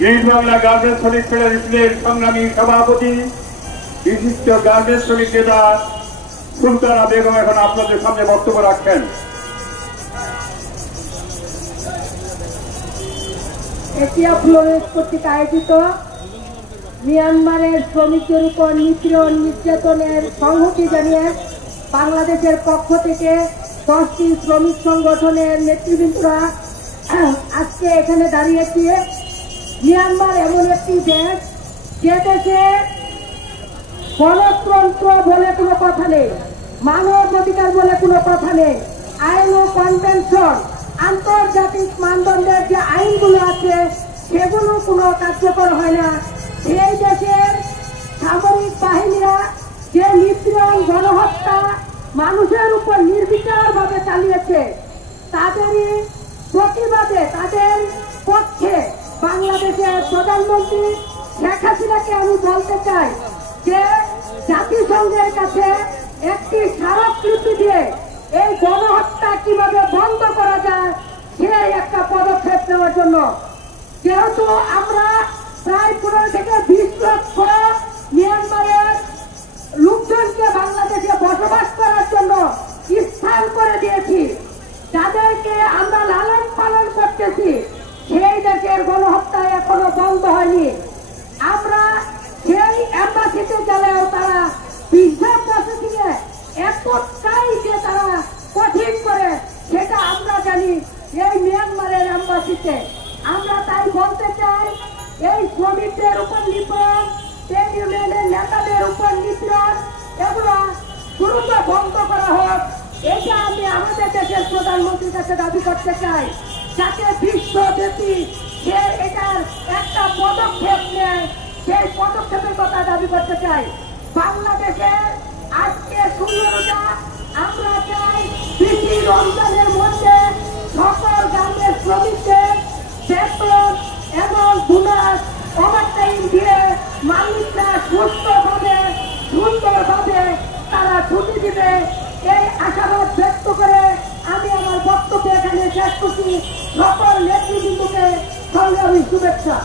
Green Bangla garments শ্রমিক ফেডারেশনের সংগ্রামী সভাপতি বিশিষ্ট গার্মেন্টস শ্রমিক নেতা সুলতানা বেগম এখন আপনাদের সামনে বক্তব্য রাখছেন। এশিয়া ফ্লোরেন্স কর্তৃক আয়োজিত মিয়ানমারের শ্রমিকদের উপর নিপীড়ন নির্যাতনের সংহতি জানিয়ে বাংলাদেশের পক্ষ থেকে 10টি শ্রমিক সংগঠনের নেতৃবৃন্দরা আজকে এখানে দাঁড়িয়েছে। মিয়ানমার এমন একটি দেশ যে দেশে গণতন্ত্র বলে কোনো কথা নেই, মানব অধিকার বলে কোনো কথা নেই, আইএলও কনভেনশন আন্তর্জাতিক মানদণ্ডের যে আইনগুলো আছে সেগুলো কোনো কার্যকর হয় না। সেই দেশের সামরিক বাহিনীরা যে নিপীড়ন গণহত্যা মানুষের উপর নির্বিচারভাবে চালিয়েছে তাদেরই প্রতিবাদে তাদের পক্ষে বাংলাদেশের প্রধানমন্ত্রী শেখ হাসিনাকে আমি বলতে চাই যে জাতিসংঘের কাছে একটি স্মারকলিপি দিয়ে এই গণহত্যা কিভাবে বন্ধ করা যায় সেই একটা পদক্ষেপ নেওয়ার জন্য। যেহেতু আমরা প্রায় 15 থেকে 20 লক্ষ মিয়ানমারের লোকজনকে বাংলাদেশে বসবাস করার জন্য স্থান করে দিয়েছি, যাদেরকে আমরা লালন পালন করতেছি, সেই দেশের গণহত্যা এখনো বন্ধ হয়নি। আমরা সেই এম্বাসিতে গেলেও তারা ভিসা প্রসেসিং এ এতটাই যে তারা কঠিন করে সেটা আমরা জানি এই মিয়ানমারের এম্বাসিতে। আমরা তাই বলতে চাই এই শ্রমিকদের উপর নিপীড়ন, ট্রেড ইউনিয়নের নেতাদের উপর নিপীড়ন এগুলো দ্রুত বন্ধ করা হোক। এটা আমি আমাদের দেশের প্রধানমন্ত্রীর কাছে দাবি করতে চাই, যাতে বিশ্বব্যাপী সে এটার একটা পদক্ষেপ নেয়, সেই পদক্ষেপের কথা দাবি করতে চাই। বাংলাদেশের আজকে 16টা আমরা চাই প্রীতি রমজানের মধ্যে সকল গ্রামের শ্রমিকদের বেতন এবং বোনাস ওভারটাইম দিয়ে মালিকরা সুন্দরভাবে তারা ছুটি দিবে, এই আশাবাদ ব্যক্ত করে আমি আমার বক্তব্য এখানে শেষ করছি। সকল নেতৃবৃন্দকে সংগ্রামী শুভেচ্ছা।